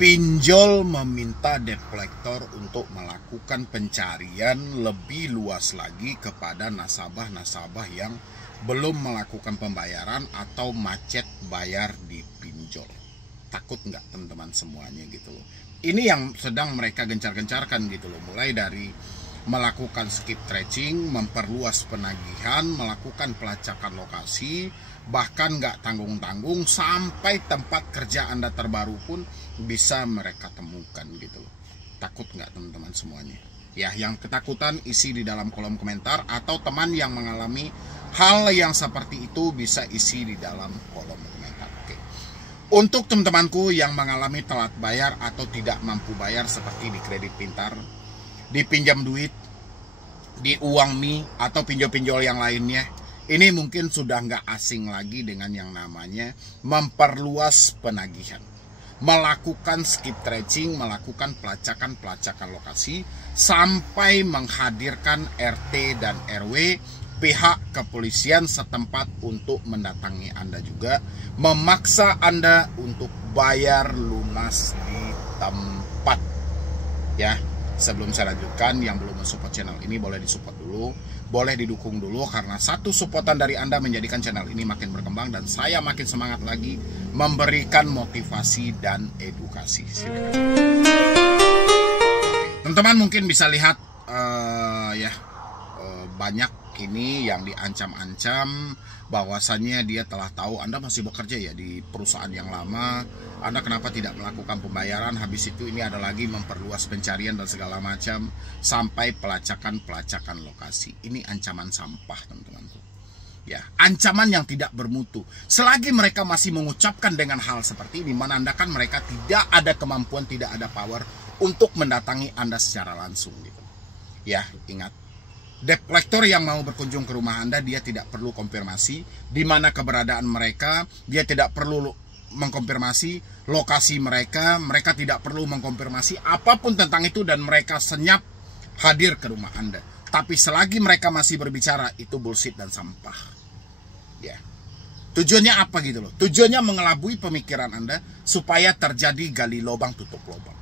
Pinjol meminta debt collector untuk melakukan pencarian lebih luas lagi kepada nasabah-nasabah yang belum melakukan pembayaran atau macet bayar di pinjol. Takut nggak teman-teman semuanya gitu loh. Ini yang sedang mereka gencar-gencarkan gitu loh. Mulai dari melakukan skip tracing, memperluas penagihan, melakukan pelacakan lokasi, bahkan nggak tanggung-tanggung sampai tempat kerja Anda terbaru pun bisa mereka temukan gitu loh. Takut nggak teman-teman semuanya? Ya, yang ketakutan isi di dalam kolom komentar, atau teman yang mengalami hal yang seperti itu bisa isi di dalam kolom komentar. Oke. Untuk teman-temanku yang mengalami telat bayar atau tidak mampu bayar seperti di kredit pintar, dipinjam duit, di uang mie, atau pinjol-pinjol yang lainnya, ini mungkin sudah nggak asing lagi dengan yang namanya memperluas penagihan, melakukan skip tracing, melakukan pelacakan lokasi, sampai menghadirkan RT dan RW, pihak kepolisian setempat untuk mendatangi Anda juga, memaksa Anda untuk bayar lunas di tempat. Ya, sebelum saya lanjutkan, yang belum mensupport channel ini boleh disupport dulu, boleh didukung dulu, karena satu supportan dari Anda menjadikan channel ini makin berkembang dan saya makin semangat lagi memberikan motivasi dan edukasi. Teman-teman mungkin bisa lihat banyak ini yang diancam-ancam bahwasannya dia telah tahu Anda masih bekerja ya di perusahaan yang lama, Anda kenapa tidak melakukan pembayaran, habis itu ini ada lagi memperluas pencarian dan segala macam, sampai pelacakan lokasi. Ini ancaman sampah teman-temanku. Ya, ancaman yang tidak bermutu. Selagi mereka masih mengucapkan dengan hal seperti ini, menandakan mereka tidak ada kemampuan, tidak ada power untuk mendatangi Anda secara langsung gitu. Ya, ingat, debt collector yang mau berkunjung ke rumah Anda, dia tidak perlu konfirmasi di mana keberadaan mereka, dia tidak perlu mengkonfirmasi lokasi mereka, mereka tidak perlu mengkonfirmasi apapun tentang itu, dan mereka senyap hadir ke rumah Anda. Tapi selagi mereka masih berbicara, itu bullshit dan sampah. Ya. Tujuannya apa gitu loh? Tujuannya mengelabui pemikiran Anda supaya terjadi gali lubang tutup lubang.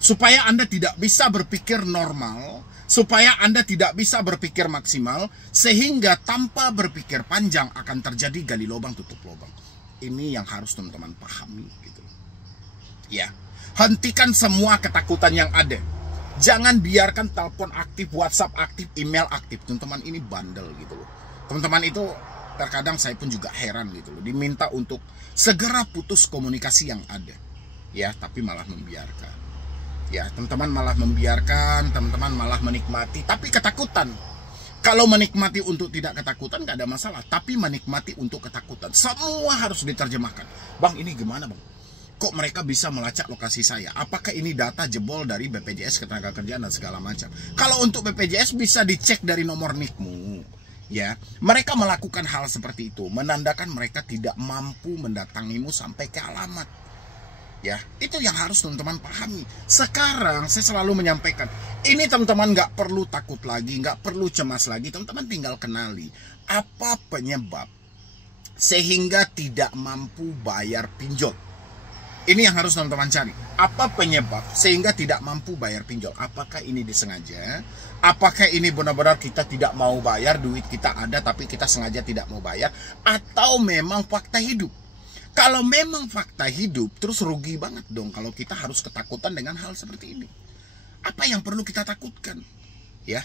Supaya Anda tidak bisa berpikir normal, supaya Anda tidak bisa berpikir maksimal, sehingga tanpa berpikir panjang akan terjadi gali lubang tutup lubang. Ini yang harus teman-teman pahami gitu. Ya, hentikan semua ketakutan yang ada. Jangan biarkan telepon aktif, WhatsApp aktif, email aktif. Teman-teman ini bandel gitu loh. Teman-teman itu terkadang saya pun juga heran gitu loh. Diminta untuk segera putus komunikasi yang ada. Ya, tapi malah membiarkan. Ya, teman-teman malah membiarkan, teman-teman malah menikmati, tapi ketakutan. Kalau menikmati untuk tidak ketakutan gak ada masalah, tapi menikmati untuk ketakutan, semua harus diterjemahkan. Bang, ini gimana bang? Kok mereka bisa melacak lokasi saya? Apakah ini data jebol dari BPJS Ketenagakerjaan dan segala macam? Kalau untuk BPJS bisa dicek dari nomor NIK-mu. Ya, mereka melakukan hal seperti itu, menandakan mereka tidak mampu mendatangimu sampai ke alamat. Ya, itu yang harus teman-teman pahami. Sekarang saya selalu menyampaikan, ini teman-teman nggak perlu takut lagi, nggak perlu cemas lagi. Teman-teman tinggal kenali apa penyebab sehingga tidak mampu bayar pinjol. Ini yang harus teman-teman cari. Apa penyebab sehingga tidak mampu bayar pinjol? Apakah ini disengaja? Apakah ini benar-benar kita tidak mau bayar, duit kita ada tapi kita sengaja tidak mau bayar? Atau memang fakta hidup? Kalau memang fakta hidup, terus rugi banget dong kalau kita harus ketakutan dengan hal seperti ini. Apa yang perlu kita takutkan? Ya,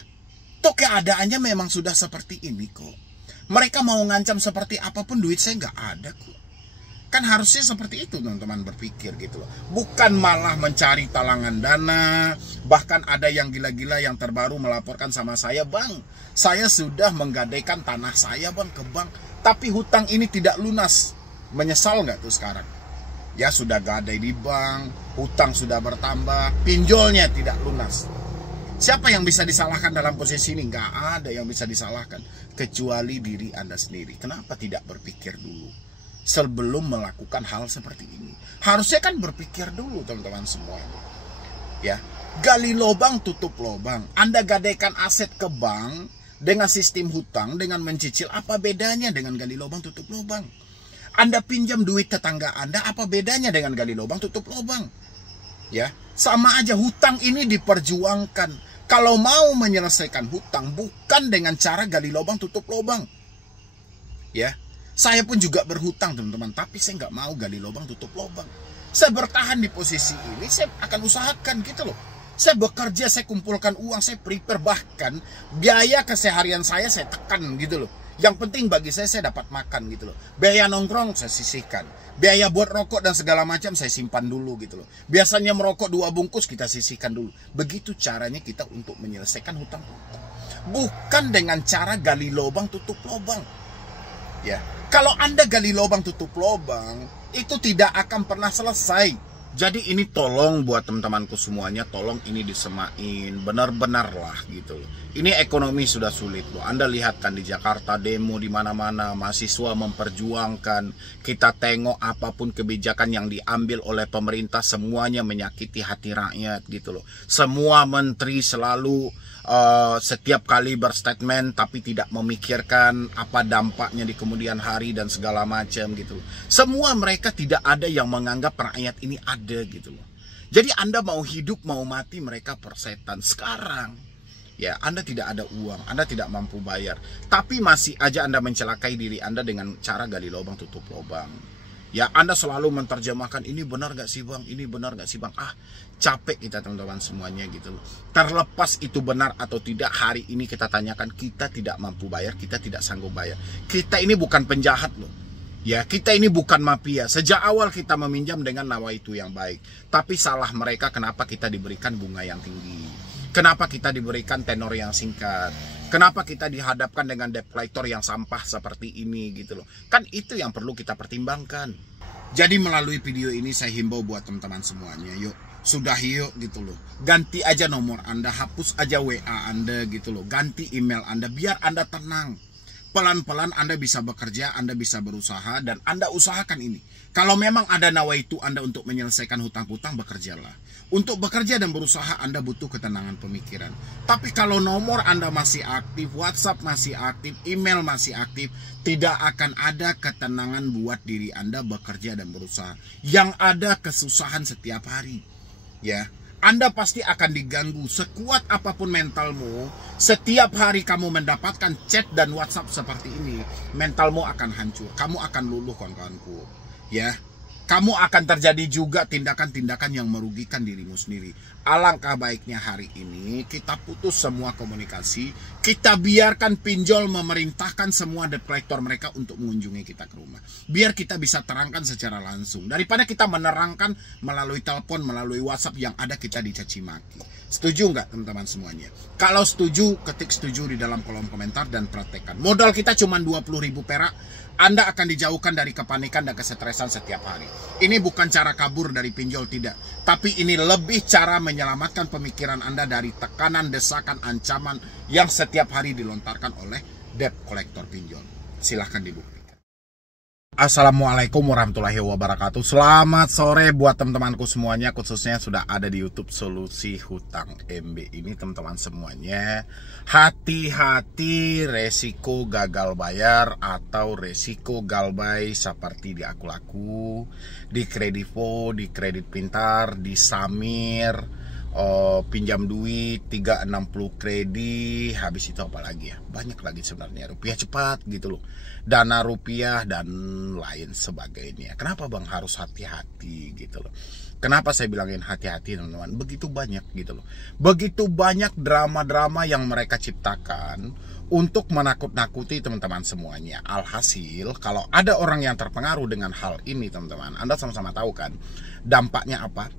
toh keadaannya memang sudah seperti ini kok. Mereka mau ngancam seperti apapun, duit saya nggak ada kok. Kan harusnya seperti itu teman-teman berpikir gitu loh. Bukan malah mencari talangan dana. Bahkan ada yang gila-gila yang terbaru melaporkan sama saya, bang, saya sudah menggadaikan tanah saya bang ke bank, tapi hutang ini tidak lunas. Menyesal nggak tuh sekarang? Ya sudah gadai di bank, hutang sudah bertambah, pinjolnya tidak lunas. Siapa yang bisa disalahkan dalam posisi ini? Nggak ada yang bisa disalahkan kecuali diri Anda sendiri. Kenapa tidak berpikir dulu sebelum melakukan hal seperti ini? Harusnya kan berpikir dulu teman-teman semua. Ya, gali lubang tutup lubang. Anda gadaikan aset ke bank dengan sistem hutang, dengan mencicil, apa bedanya dengan gali lubang tutup lubang? Anda pinjam duit tetangga Anda, apa bedanya dengan gali lubang tutup lubang? Ya, sama aja hutang ini diperjuangkan. Kalau mau menyelesaikan hutang bukan dengan cara gali lubang tutup lubang. Ya, saya pun juga berhutang teman-teman, tapi saya nggak mau gali lubang tutup lubang. Saya bertahan di posisi ini, saya akan usahakan gitu loh. Saya bekerja, saya kumpulkan uang, saya prepare, bahkan biaya keseharian saya tekan gitu loh. Yang penting bagi saya dapat makan gitu loh. Biaya nongkrong saya sisihkan. Biaya buat rokok dan segala macam saya simpan dulu gitu loh. Biasanya merokok 2 bungkus kita sisihkan dulu. Begitu caranya kita untuk menyelesaikan hutang. Bukan dengan cara gali lubang tutup lubang. Ya, kalau Anda gali lubang tutup lubang, itu tidak akan pernah selesai. Jadi ini tolong buat teman-temanku semuanya, tolong ini disemain, benar-benar lah gitu loh. Ini ekonomi sudah sulit loh. Anda lihat kan di Jakarta demo di mana-mana, mahasiswa memperjuangkan. Kita tengok apapun kebijakan yang diambil oleh pemerintah semuanya menyakiti hati rakyat gitu loh. Semua menteri selalu setiap kali berstatement tapi tidak memikirkan apa dampaknya di kemudian hari dan segala macam gitu loh. Semua mereka tidak ada yang menganggap rakyat ini ada gitu loh. Jadi Anda mau hidup mau mati mereka persetan. Sekarang ya Anda tidak ada uang, Anda tidak mampu bayar, tapi masih aja Anda mencelakai diri Anda dengan cara gali lubang tutup lubang. Ya Anda selalu menerjemahkan ini benar gak sih bang, ini benar gak sih bang. Capek kita teman-teman semuanya gitu loh. Terlepas itu benar atau tidak, hari ini kita tanyakan, kita tidak mampu bayar, kita tidak sanggup bayar. Kita ini bukan penjahat loh. Ya, kita ini bukan mafia. Sejak awal kita meminjam dengan nawaitu yang baik. Tapi salah mereka kenapa kita diberikan bunga yang tinggi. Kenapa kita diberikan tenor yang singkat. Kenapa kita dihadapkan dengan debt collector yang sampah seperti ini gitu loh. Kan itu yang perlu kita pertimbangkan. Jadi melalui video ini saya himbau buat teman-teman semuanya, yuk sudah yuk gitu loh. Ganti aja nomor Anda, hapus aja WA Anda gitu loh. Ganti email Anda biar Anda tenang. Pelan-pelan Anda bisa bekerja, Anda bisa berusaha, dan Anda usahakan ini. Kalau memang ada nawaitu Anda untuk menyelesaikan hutang-hutang, bekerjalah. Untuk bekerja dan berusaha Anda butuh ketenangan pemikiran. Tapi kalau nomor Anda masih aktif, WhatsApp masih aktif, email masih aktif, tidak akan ada ketenangan buat diri Anda bekerja dan berusaha. Yang ada kesusahan setiap hari. Ya, Anda pasti akan diganggu. Sekuat apapun mentalmu, setiap hari kamu mendapatkan chat dan WhatsApp seperti ini, mentalmu akan hancur. Kamu akan luluh kawan-kawanku. Ya, kamu akan terjadi juga tindakan-tindakan yang merugikan dirimu sendiri. Alangkah baiknya hari ini kita putus semua komunikasi. Kita biarkan pinjol memerintahkan semua debt collector mereka untuk mengunjungi kita ke rumah. Biar kita bisa terangkan secara langsung. Daripada kita menerangkan melalui telepon, melalui WhatsApp yang ada kita dicaci maki. Setuju nggak teman-teman semuanya? Kalau setuju, ketik setuju di dalam kolom komentar dan praktekkan. Modal kita cuma 20.000 perak. Anda akan dijauhkan dari kepanikan dan kesetresan setiap hari. Ini bukan cara kabur dari pinjol, tidak. Tapi ini lebih cara menyelamatkan pemikiran Anda dari tekanan, desakan, ancaman yang setiap hari dilontarkan oleh debt collector pinjol. Silahkan dibuktikan. Assalamualaikum warahmatullahi wabarakatuh. Selamat sore buat teman-temanku semuanya, khususnya sudah ada di YouTube Solusi Hutang MB ini teman-teman semuanya. Hati-hati resiko gagal bayar atau resiko galbay seperti di Akulaku, di Kredivo, di Kredit Pintar, di Samir. Pinjam duit 360 kredit, habis itu apa lagi ya, banyak lagi sebenarnya, rupiah cepat gitu loh, dana rupiah dan lain sebagainya. Kenapa bang harus hati-hati gitu loh? Kenapa saya bilangin hati-hati teman-teman? Begitu banyak gitu loh, begitu banyak drama-drama yang mereka ciptakan untuk menakut-nakuti teman-teman semuanya. Alhasil kalau ada orang yang terpengaruh dengan hal ini teman-teman, Anda sama-sama tahu kan dampaknya apa?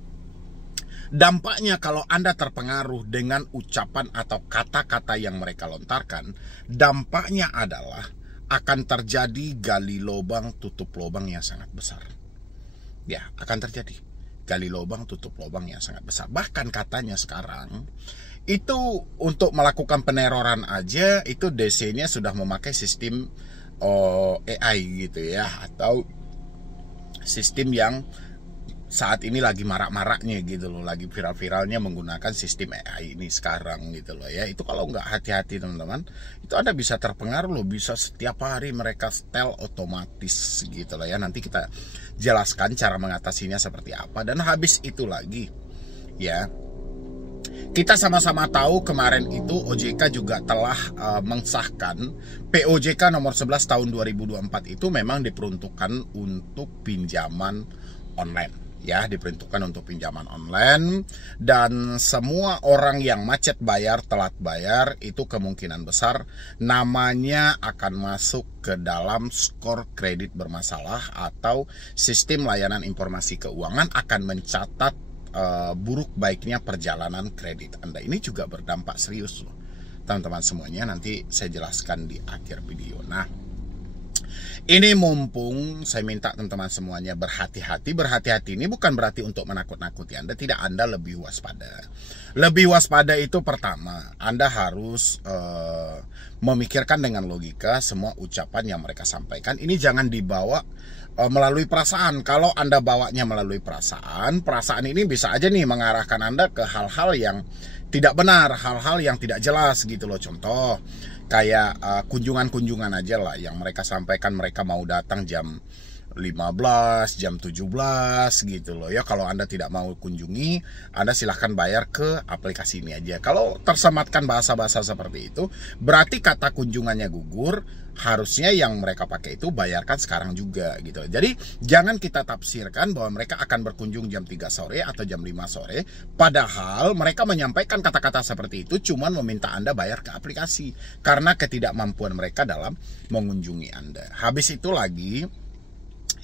Dampaknya kalau Anda terpengaruh dengan ucapan atau kata-kata yang mereka lontarkan, dampaknya adalah akan terjadi gali lubang tutup lubang yang sangat besar. Ya, akan terjadi gali lubang tutup lubang yang sangat besar. Bahkan katanya sekarang itu untuk melakukan peneroran aja itu DC-nya sudah memakai sistem AI gitu ya, atau sistem yang saat ini lagi marak-maraknya gitu loh, lagi viral-viralnya menggunakan sistem AI ini sekarang gitu loh ya. Itu kalau nggak hati-hati teman-teman, itu Anda bisa terpengaruh loh, bisa setiap hari mereka setel otomatis gitu loh ya. Nanti kita jelaskan cara mengatasinya seperti apa. Dan habis itu lagi, ya. Kita sama-sama tahu kemarin itu OJK juga telah mengesahkan POJK nomor 11 tahun 2024 itu memang diperuntukkan untuk pinjaman online. Ya, diperuntukkan untuk pinjaman online, dan semua orang yang macet bayar, telat bayar, itu kemungkinan besar namanya akan masuk ke dalam skor kredit bermasalah, atau sistem layanan informasi keuangan akan mencatat buruk baiknya perjalanan kredit Anda. Ini juga berdampak serius loh, teman-teman semuanya. Nanti saya jelaskan di akhir video. Nah, ini mumpung saya minta teman-teman semuanya berhati-hati. Berhati-hati ini bukan berarti untuk menakut-nakuti Anda. Tidak, Anda lebih waspada. Lebih waspada itu pertama, Anda harus memikirkan dengan logika semua ucapan yang mereka sampaikan. Ini jangan dibawa melalui perasaan. Kalau Anda bawanya melalui perasaan, perasaan ini bisa aja nih mengarahkan Anda ke hal-hal yang tidak benar, hal-hal yang tidak jelas gitu loh. Contoh kayak kunjungan-kunjungan aja lah yang mereka sampaikan, mereka mau datang jam 15, jam 17 gitu loh ya. Kalau Anda tidak mau kunjungi, Anda silahkan bayar ke aplikasi ini aja. Kalau tersematkan bahasa-bahasa seperti itu, berarti kata kunjungannya gugur. Harusnya yang mereka pakai itu bayarkan sekarang juga gitu. Jadi jangan kita tafsirkan bahwa mereka akan berkunjung jam 3 sore atau jam 5 sore, padahal mereka menyampaikan kata-kata seperti itu cuman meminta Anda bayar ke aplikasi karena ketidakmampuan mereka dalam mengunjungi Anda. Habis itu lagi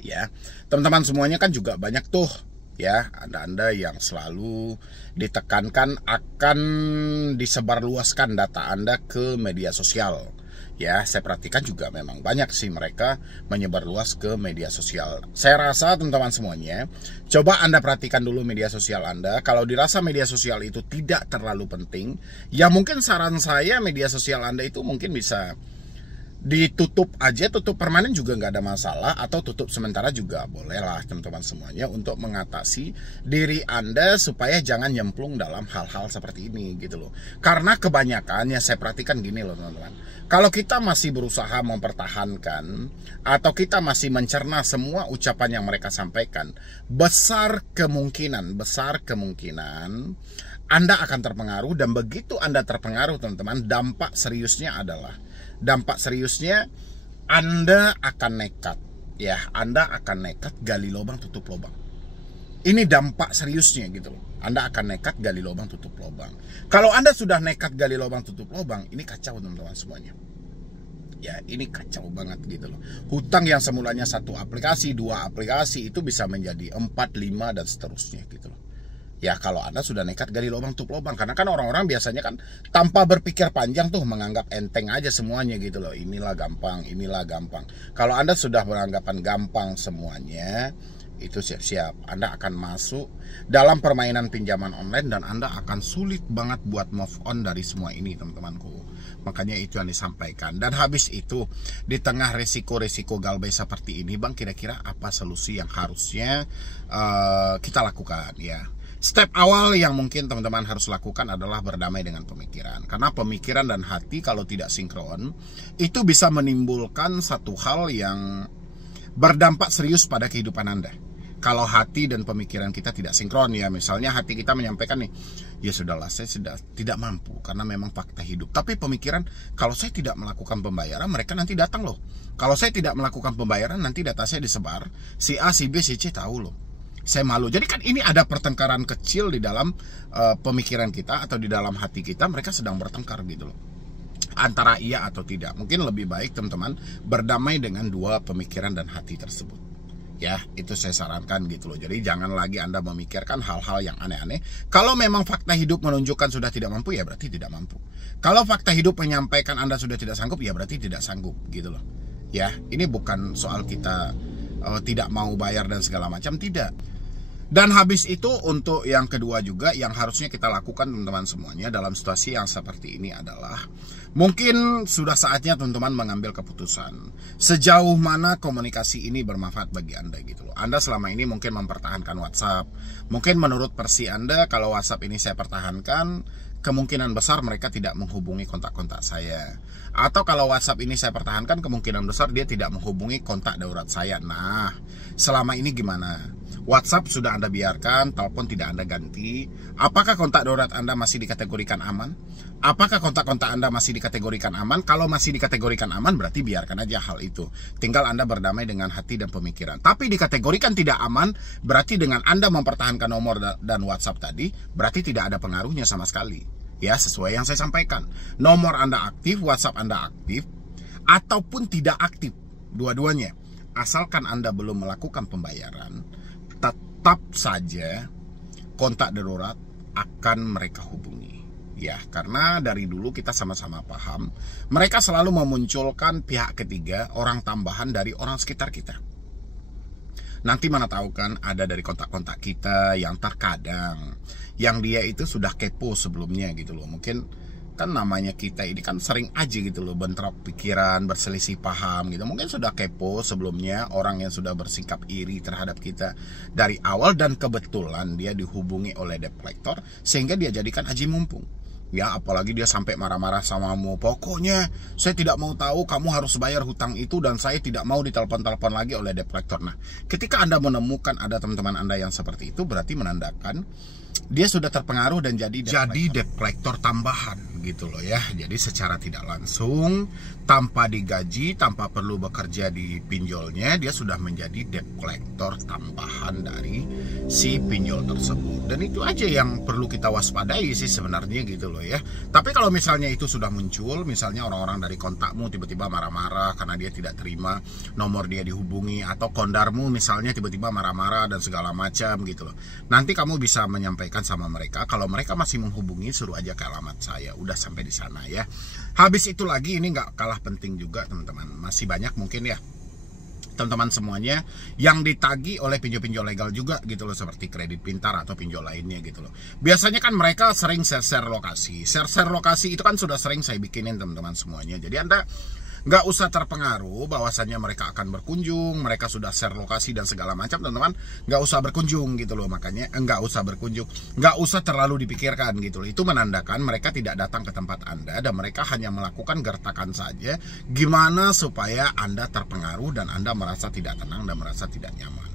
ya, teman-teman semuanya kan juga banyak tuh ya, Anda yang selalu ditekankan akan disebarluaskan data Anda ke media sosial. Ya, saya perhatikan juga memang banyak sih mereka menyebarluas ke media sosial. Saya rasa teman-teman semuanya, coba Anda perhatikan dulu media sosial Anda. Kalau dirasa media sosial itu tidak terlalu penting, ya mungkin saran saya media sosial Anda itu mungkin bisa ditutup aja, tutup permanen juga nggak ada masalah, atau tutup sementara juga boleh lah teman-teman semuanya, untuk mengatasi diri Anda supaya jangan nyemplung dalam hal-hal seperti ini gitu loh. Karena kebanyakan ya saya perhatikan gini loh teman-teman, kalau kita masih berusaha mempertahankan atau kita masih mencerna semua ucapan yang mereka sampaikan, besar kemungkinan Anda akan terpengaruh. Dan begitu Anda terpengaruh teman-teman, dampak seriusnya Anda akan nekat ya, Anda akan nekat gali lubang tutup lubang. Ini dampak seriusnya gitu loh. Anda akan nekat gali lubang tutup lubang. Kalau Anda sudah nekat gali lubang tutup lubang, ini kacau teman-teman semuanya. Ya, ini kacau banget gitu loh. Hutang yang semulanya 1 aplikasi, 2 aplikasi itu bisa menjadi 4, 5 dan seterusnya gitu loh. Ya, kalau Anda sudah nekat gali lubang tutup lubang. Karena kan orang-orang biasanya kan tanpa berpikir panjang tuh menganggap enteng aja semuanya gitu loh. Inilah gampang, inilah gampang. Kalau Anda sudah beranggapan gampang semuanya, itu siap-siap Anda akan masuk dalam permainan pinjaman online, dan Anda akan sulit banget buat move on dari semua ini teman-temanku. Makanya itu yang disampaikan. Dan habis itu, di tengah resiko-resiko galbay seperti ini Bang, kira-kira apa solusi yang harusnya kita lakukan ya. Step awal yang mungkin teman-teman harus lakukan adalah berdamai dengan pemikiran. Karena pemikiran dan hati kalau tidak sinkron, itu bisa menimbulkan satu hal yang berdampak serius pada kehidupan Anda. Kalau hati dan pemikiran kita tidak sinkron ya, misalnya hati kita menyampaikan nih, ya sudahlah saya sudah tidak mampu karena memang fakta hidup. Tapi pemikiran, kalau saya tidak melakukan pembayaran mereka nanti datang loh. Kalau saya tidak melakukan pembayaran nanti data saya disebar, si A, si B, si C tahu loh. Saya malu. Jadi kan ini ada pertengkaran kecil di dalam pemikiran kita atau di dalam hati kita, mereka sedang bertengkar gitu loh. Antara iya atau tidak. Mungkin lebih baik teman-teman berdamai dengan dua pemikiran dan hati tersebut. Ya, itu saya sarankan gitu loh. Jadi jangan lagi Anda memikirkan hal-hal yang aneh-aneh. Kalau memang fakta hidup menunjukkan sudah tidak mampu, ya berarti tidak mampu. Kalau fakta hidup menyampaikan Anda sudah tidak sanggup, ya berarti tidak sanggup gitu loh. Ya, ini bukan soal kita tidak mau bayar dan segala macam, tidak. Dan habis itu untuk yang kedua juga yang harusnya kita lakukan teman-teman semuanya dalam situasi yang seperti ini adalah mungkin sudah saatnya teman-teman mengambil keputusan sejauh mana komunikasi ini bermanfaat bagi Anda gitu loh. Anda selama ini mungkin mempertahankan WhatsApp. Mungkin menurut versi Anda kalau WhatsApp ini saya pertahankan kemungkinan besar mereka tidak menghubungi kontak-kontak saya. Atau kalau WhatsApp ini saya pertahankan, kemungkinan besar dia tidak menghubungi kontak darurat saya. Nah, selama ini gimana? WhatsApp sudah Anda biarkan, telepon tidak Anda ganti. Apakah kontak darurat Anda masih dikategorikan aman? Apakah kontak-kontak Anda masih dikategorikan aman? Kalau masih dikategorikan aman, berarti biarkan aja hal itu. Tinggal Anda berdamai dengan hati dan pemikiran. Tapi dikategorikan tidak aman, berarti dengan Anda mempertahankan nomor dan WhatsApp tadi, berarti tidak ada pengaruhnya sama sekali. Ya, sesuai yang saya sampaikan. Nomor Anda aktif, WhatsApp Anda aktif, ataupun tidak aktif, dua-duanya. Asalkan Anda belum melakukan pembayaran, tetap saja kontak darurat akan mereka hubungi. Ya, karena dari dulu kita sama-sama paham, mereka selalu memunculkan pihak ketiga, orang tambahan dari orang sekitar kita. Nanti mana tahu kan ada dari kontak-kontak kita yang terkadang yang dia itu sudah kepo sebelumnya gitu loh. Mungkin kan namanya kita ini kan sering aja gitu loh bentrok pikiran, berselisih paham gitu. Mungkin sudah kepo sebelumnya, orang yang sudah bersikap iri terhadap kita dari awal, dan kebetulan dia dihubungi oleh debt collector sehingga dia jadikan aji mumpung. Ya, apalagi dia sampai marah-marah samamu. Pokoknya saya tidak mau tahu, kamu harus bayar hutang itu, dan saya tidak mau ditelepon-telepon lagi oleh debt collector. Nah, ketika Anda menemukan ada teman-teman Anda yang seperti itu, berarti menandakan dia sudah terpengaruh dan jadi debt collector tambahan gitu loh ya. Jadi secara tidak langsung, tanpa digaji, tanpa perlu bekerja di pinjolnya, dia sudah menjadi debt collector tambahan dari si pinjol tersebut. Dan itu aja yang perlu kita waspadai sih sebenarnya gitu loh ya. Tapi kalau misalnya itu sudah muncul, misalnya orang-orang dari kontakmu tiba-tiba marah-marah karena dia tidak terima nomor dia dihubungi, atau kondarmu misalnya tiba-tiba marah-marah dan segala macam gitu loh. Nanti kamu bisa menyampaikan sama mereka, kalau mereka masih menghubungi, suruh aja ke alamat saya. Udah sampai di sana ya. Habis itu lagi, ini nggak kalah penting juga teman-teman. Masih banyak mungkin ya teman-teman semuanya yang ditagi oleh pinjol-pinjol legal juga gitu loh, seperti Kredit Pintar atau pinjol lainnya gitu loh. Biasanya kan mereka sering share-share lokasi. Share-share lokasi itu kan sudah sering saya bikinin teman-teman semuanya. Jadi Anda nggak usah terpengaruh bahwasannya mereka akan berkunjung, mereka sudah share lokasi dan segala macam, teman-teman. Nggak usah berkunjung gitu loh. Makanya nggak usah berkunjung, nggak usah terlalu dipikirkan gitu loh. Itu menandakan mereka tidak datang ke tempat Anda, dan mereka hanya melakukan gertakan saja gimana supaya Anda terpengaruh dan Anda merasa tidak tenang dan merasa tidak nyaman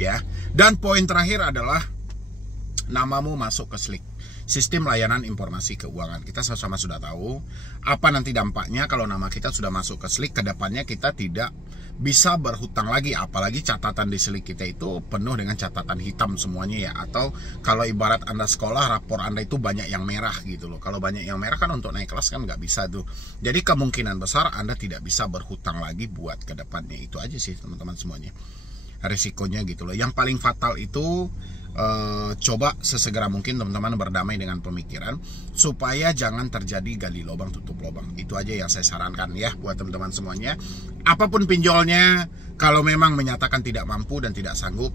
ya. Dan poin terakhir adalah namamu masuk ke SLIK, Sistem Layanan Informasi Keuangan. Kita sama-sama sudah tahu apa nanti dampaknya kalau nama kita sudah masuk ke SLIK. Kedepannya kita tidak bisa berhutang lagi, apalagi catatan di SLIK kita itu penuh dengan catatan hitam semuanya ya. Atau kalau ibarat Anda sekolah, rapor Anda itu banyak yang merah gitu loh. Kalau banyak yang merah kan untuk naik kelas kan nggak bisa tuh. Jadi kemungkinan besar Anda tidak bisa berhutang lagi buat kedepannya. Itu aja sih teman-teman semuanya risikonya gitu loh. Yang paling fatal itu coba sesegera mungkin teman-teman berdamai dengan pemikiran supaya jangan terjadi gali lubang tutup lubang. Itu aja yang saya sarankan ya buat teman-teman semuanya. Apapun pinjolnya, kalau memang menyatakan tidak mampu dan tidak sanggup,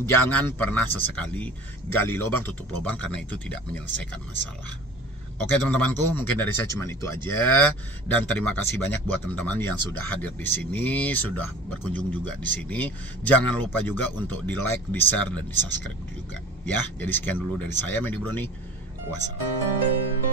jangan pernah sesekali gali lubang tutup lubang, karena itu tidak menyelesaikan masalah. Oke teman-temanku, mungkin dari saya cuma itu aja, dan terima kasih banyak buat teman-teman yang sudah hadir di sini, sudah berkunjung juga di sini. Jangan lupa juga untuk di like, di share, dan di subscribe juga ya. Jadi sekian dulu dari saya, Medi Broni. Wassalam.